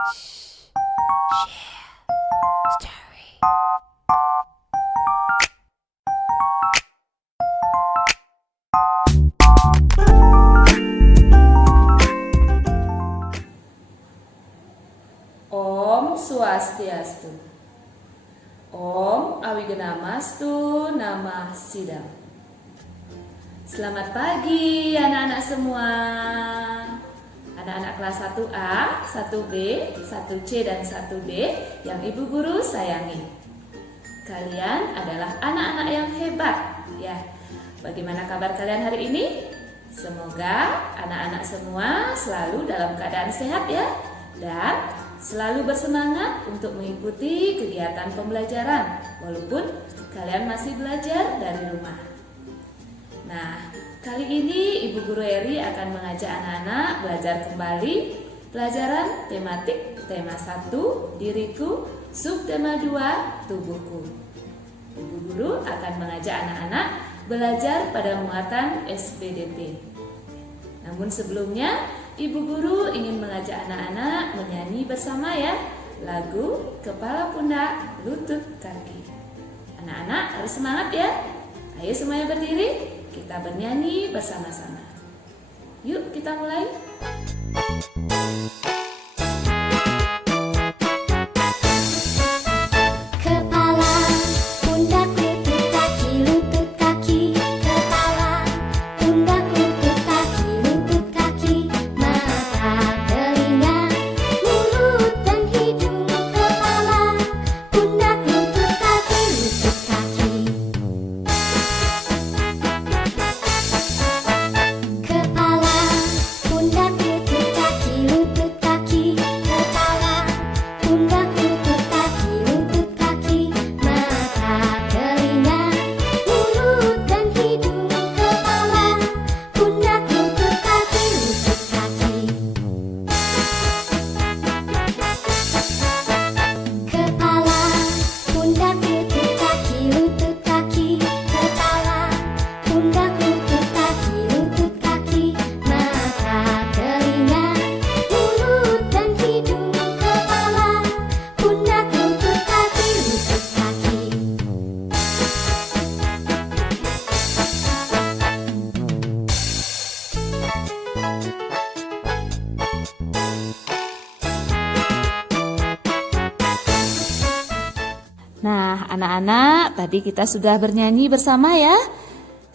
Om Swastiastu. Om Awigenamastu Namah Sidam. Selamat pagi anak-anak semua. Anak-anak kelas 1A, 1B, 1C, dan 1D yang Ibu Guru sayangi. Kalian adalah anak-anak yang hebat ya. Bagaimana kabar kalian hari ini? Semoga anak-anak semua selalu dalam keadaan sehat ya. Dan selalu bersemangat untuk mengikuti kegiatan pembelajaran walaupun kalian masih belajar dari rumah. Nah, kali ini Ibu Guru Eri akan mengajak anak-anak belajar kembali pelajaran tematik tema 1 diriku, subtema 2 tubuhku. Ibu Guru akan mengajak anak-anak belajar pada muatan SPDP. Namun sebelumnya Ibu Guru ingin mengajak anak-anak menyanyi bersama ya lagu Kepala Pundak Lutut Kaki. Anak-anak harus semangat ya. Ayo semuanya berdiri, kita bernyanyi bersama-sama. Yuk kita mulai. Nah, anak-anak, tadi kita sudah bernyanyi bersama ya.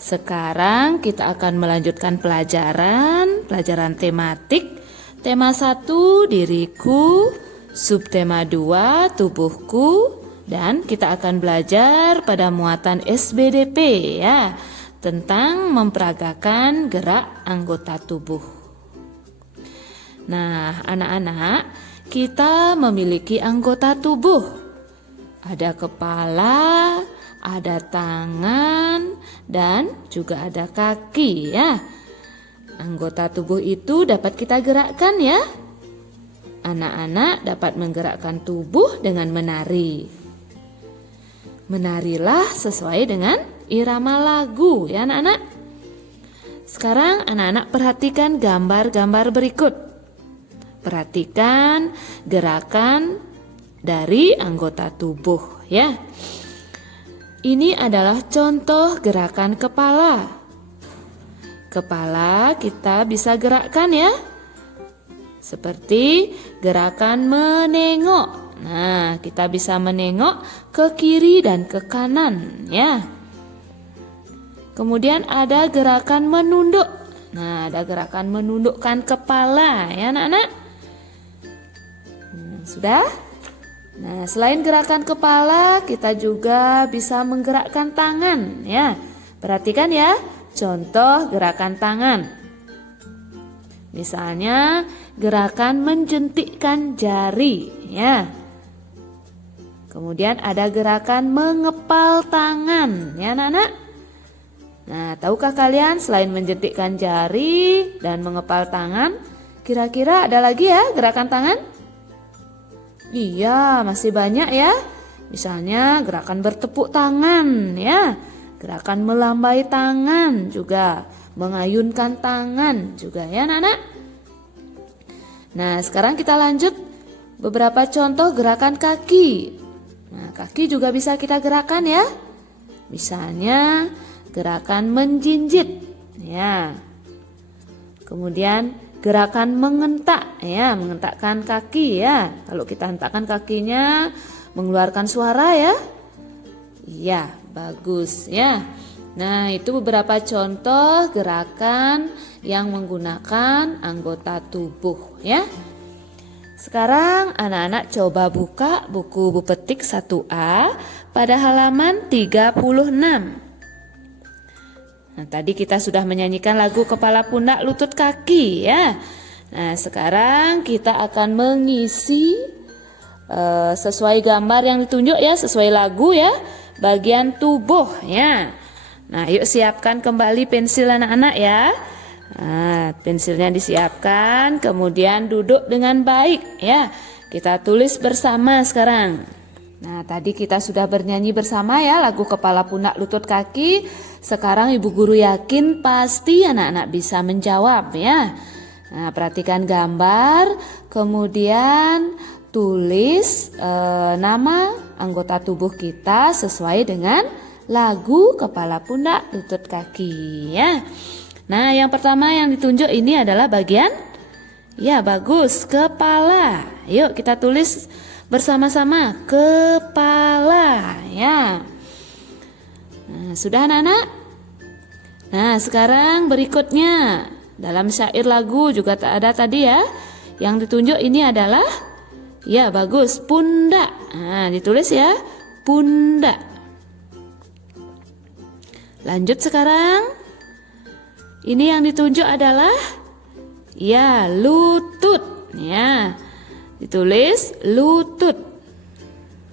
Sekarang kita akan melanjutkan pelajaran tematik. Tema 1 diriku, subtema 2 tubuhku, dan kita akan belajar pada muatan SBDP ya, tentang memperagakan gerak anggota tubuh. Nah, anak-anak, kita memiliki anggota tubuh. Ada kepala, ada tangan, dan juga ada kaki ya. Anggota tubuh itu dapat kita gerakkan ya. Anak-anak dapat menggerakkan tubuh dengan menari. Menarilah sesuai dengan irama lagu ya anak-anak. Sekarang anak-anak perhatikan gambar-gambar berikut. Perhatikan gerakan dari anggota tubuh ya. Ini adalah contoh gerakan kepala. Kepala kita bisa gerakkan ya. Seperti gerakan menengok. Nah, kita bisa menengok ke kiri dan ke kanan ya. Kemudian ada gerakan menunduk. Nah, ada gerakan menundukkan kepala ya anak-anak. Sudah? Nah, selain gerakan kepala, kita juga bisa menggerakkan tangan ya. Perhatikan ya, contoh gerakan tangan. Misalnya, gerakan menjentikkan jari ya. Kemudian ada gerakan mengepal tangan ya anak-anak. Nah, tahukah kalian selain menjentikkan jari dan mengepal tangan, kira-kira ada lagi ya gerakan tangan? Iya, masih banyak ya. Misalnya gerakan bertepuk tangan ya. Gerakan melambai tangan juga. Mengayunkan tangan juga ya anak-anak. Nah, sekarang kita lanjut beberapa contoh gerakan kaki. Nah, kaki juga bisa kita gerakan ya. Misalnya gerakan menjinjit ya. Kemudian gerakan mengentak ya, mengentakkan kaki ya. Kalau kita hentakkan kakinya mengeluarkan suara ya. Iya, bagus ya. Nah, itu beberapa contoh gerakan yang menggunakan anggota tubuh ya. Sekarang anak-anak coba buka buku Bupetik 1A pada halaman 36. Nah, tadi kita sudah menyanyikan lagu kepala, pundak, lutut, kaki ya. Nah, sekarang kita akan mengisi sesuai gambar yang ditunjuk ya, sesuai lagu ya, bagian tubuh ya. Nah, yuk siapkan kembali pensil anak-anak ya. Nah, pensilnya disiapkan, kemudian duduk dengan baik ya. Kita tulis bersama sekarang. Nah, tadi kita sudah bernyanyi bersama ya lagu kepala, pundak, lutut, kaki. Sekarang ibu guru yakin pasti anak-anak bisa menjawab ya. Nah, perhatikan gambar, kemudian tulis nama anggota tubuh kita sesuai dengan lagu kepala, pundak, lutut, kaki ya. Nah, yang pertama yang ditunjuk ini adalah bagian ya, bagus, kepala. Yuk kita tulis bersama-sama, kepala ya. Nah, sudah anak-anak? Nah, sekarang berikutnya dalam syair lagu juga ada tadi ya. Yang ditunjuk ini adalah ya, bagus, pundak. Nah, ditulis ya, pundak. Lanjut sekarang. Ini yang ditunjuk adalah ya, lutut ya. Ditulis lutut.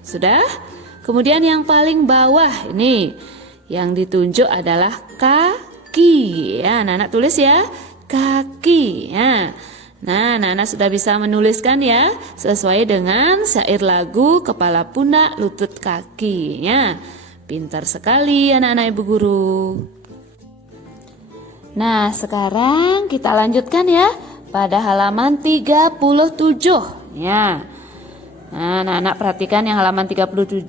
Sudah? Kemudian yang paling bawah ini yang ditunjuk adalah kaki ya. Anak-anak tulis ya, kaki ya. Nah, anak-anak sudah bisa menuliskan ya sesuai dengan syair lagu kepala, pundak, lutut, kaki ya. Pintar sekali anak-anak ibu guru. Nah, sekarang kita lanjutkan ya pada halaman 37 ya. Nah, anak-anak perhatikan yang halaman 37.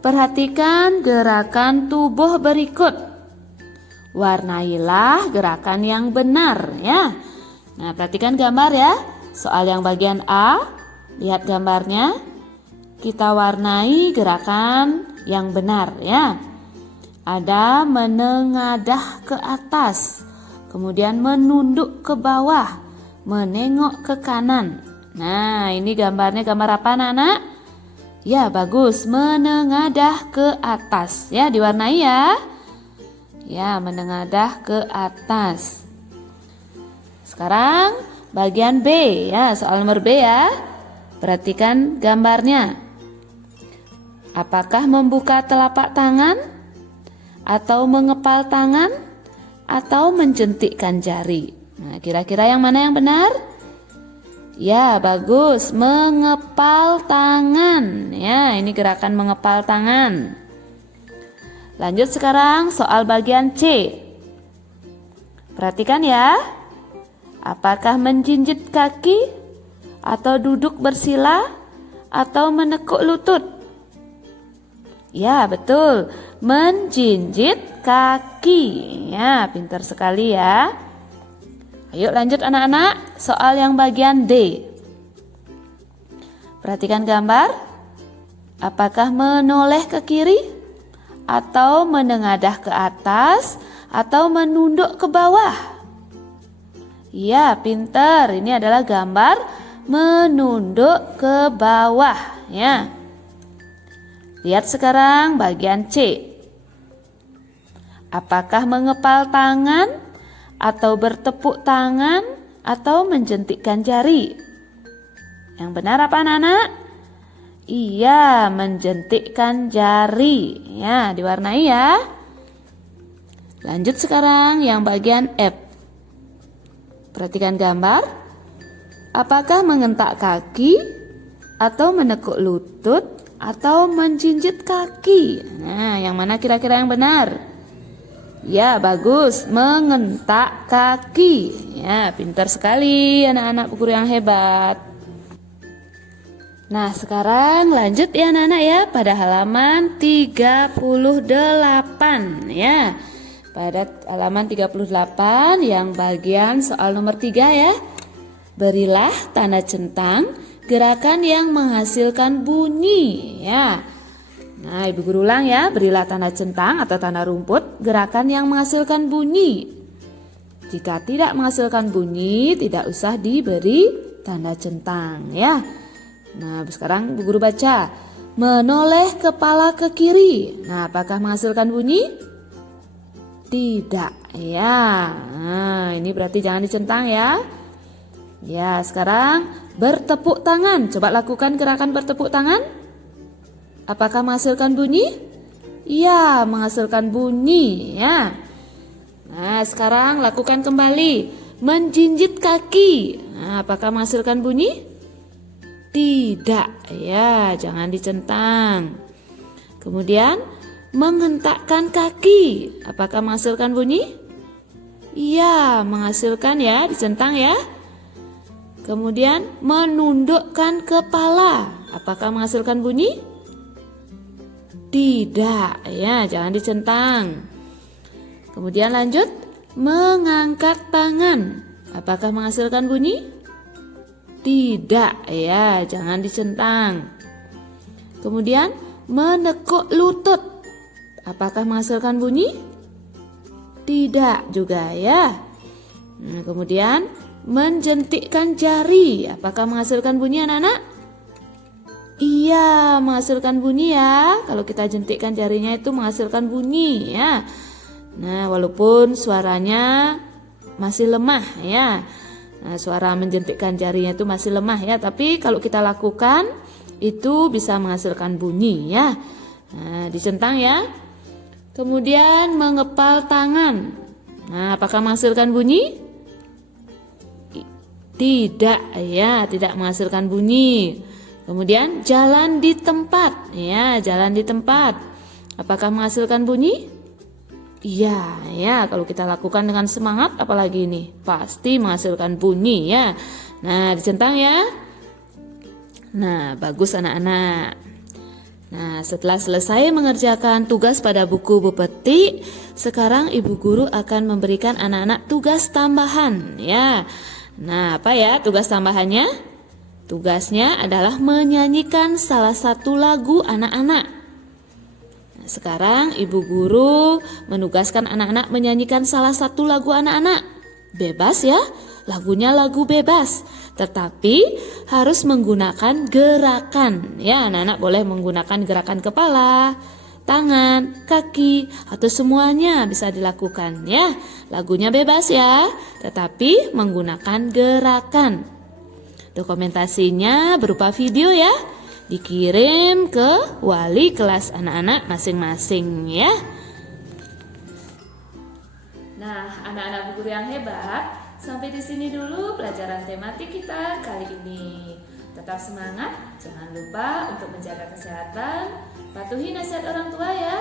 Perhatikan gerakan tubuh berikut. Warnailah gerakan yang benar ya. Nah, perhatikan gambar ya. Soal yang bagian A, lihat gambarnya. Kita warnai gerakan yang benar ya. Ada menengadah ke atas, kemudian menunduk ke bawah, menengok ke kanan. Nah, ini gambarnya gambar apa anak-anak? Ya, bagus, menengadah ke atas. Ya, diwarnai ya. Ya, menengadah ke atas. Sekarang bagian B ya, soal nomor B ya. Perhatikan gambarnya. Apakah membuka telapak tangan? Atau mengepal tangan, atau menjentikkan jari. Nah, kira-kira yang mana yang benar? Ya, bagus, mengepal tangan. Ya, ini gerakan mengepal tangan. Lanjut sekarang soal bagian C. Perhatikan ya. Apakah menjinjit kaki, atau duduk bersila, atau menekuk lutut? Ya, betul. Menjinjit kaki. Ya, pintar sekali ya. Ayo lanjut anak-anak. Soal yang bagian D. Perhatikan gambar. Apakah menoleh ke kiri, atau menengadah ke atas, atau menunduk ke bawah? Ya, pintar. Ini adalah gambar menunduk ke bawah ya. Lihat sekarang bagian C. Apakah mengepal tangan, atau bertepuk tangan, atau menjentikkan jari? Yang benar apa anak-anak? Iya, menjentikkan jari. Ya, diwarnai ya. Lanjut sekarang yang bagian F. Perhatikan gambar. Apakah mengentak kaki, atau menekuk lutut, atau menjinjit kaki? Nah, yang mana kira-kira yang benar? Ya, bagus, mengentak kaki. Ya, pintar sekali anak-anak guru yang hebat. Nah, sekarang lanjut ya anak-anak ya pada halaman 38 ya. Pada halaman 38 yang bagian soal nomor 3 ya. Berilah tanda centang gerakan yang menghasilkan bunyi ya. Nah, Ibu guru ulang ya, berilah tanda centang atau tanda rumput gerakan yang menghasilkan bunyi. Jika tidak menghasilkan bunyi, tidak usah diberi tanda centang ya. Nah, sekarang Bu Guru baca. Menoleh kepala ke kiri. Nah, apakah menghasilkan bunyi? Tidak. Ya. Nah, ini berarti jangan dicentang ya. Ya, sekarang bertepuk tangan. Coba lakukan gerakan bertepuk tangan. Apakah menghasilkan bunyi? Iya, menghasilkan bunyi ya. Nah, sekarang lakukan kembali. Menjinjit kaki. Nah, apakah menghasilkan bunyi? Tidak, ya, jangan dicentang. Kemudian menghentakkan kaki. Apakah menghasilkan bunyi? Iya, menghasilkan ya, dicentang ya. Kemudian menundukkan kepala. Apakah menghasilkan bunyi? Tidak, ya, jangan dicentang. Kemudian lanjut, mengangkat tangan. Apakah menghasilkan bunyi? Tidak, ya, jangan dicentang. Kemudian menekuk lutut. Apakah menghasilkan bunyi? Tidak juga ya. Nah, kemudian menjentikkan jari. Apakah menghasilkan bunyi anak-anak? Iya, menghasilkan bunyi ya. Kalau kita jentikkan jarinya itu menghasilkan bunyi ya. Nah, walaupun suaranya masih lemah ya. Nah, suara menjentikkan jarinya itu masih lemah ya, tapi kalau kita lakukan itu bisa menghasilkan bunyi ya. Nah, dicentang ya. Kemudian mengepal tangan. Nah, apakah menghasilkan bunyi? Tidak ya, tidak menghasilkan bunyi. Kemudian jalan di tempat ya, jalan di tempat. Apakah menghasilkan bunyi? Iya, ya, kalau kita lakukan dengan semangat apalagi ini, pasti menghasilkan bunyi ya. Nah, dicentang ya. Nah, bagus anak-anak. Nah, setelah selesai mengerjakan tugas pada buku Bu Peti, sekarang Ibu Guru akan memberikan anak-anak tugas tambahan ya. Nah, apa ya tugas tambahannya? Tugasnya adalah menyanyikan salah satu lagu anak-anak. Sekarang Ibu Guru menugaskan anak-anak menyanyikan salah satu lagu anak-anak. Bebas ya, lagunya lagu bebas. Tetapi harus menggunakan gerakan. Ya, anak-anak boleh menggunakan gerakan kepala, tangan, kaki, atau semuanya bisa dilakukan ya. Lagunya bebas ya, tetapi menggunakan gerakan. Dokumentasinya berupa video ya. Dikirim ke wali kelas anak-anak masing-masing ya. Nah, anak-anak Bu Guru yang hebat, sampai di sini dulu pelajaran tematik kita kali ini. Tetap semangat, jangan lupa untuk menjaga kesehatan, patuhi nasihat orang tua ya,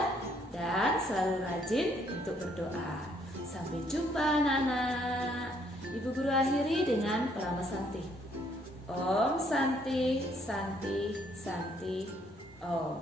dan selalu rajin untuk berdoa. Sampai jumpa anak-anak. Ibu Guru akhiri dengan Parama Santi. Om Santi, Santi, Santi, Om.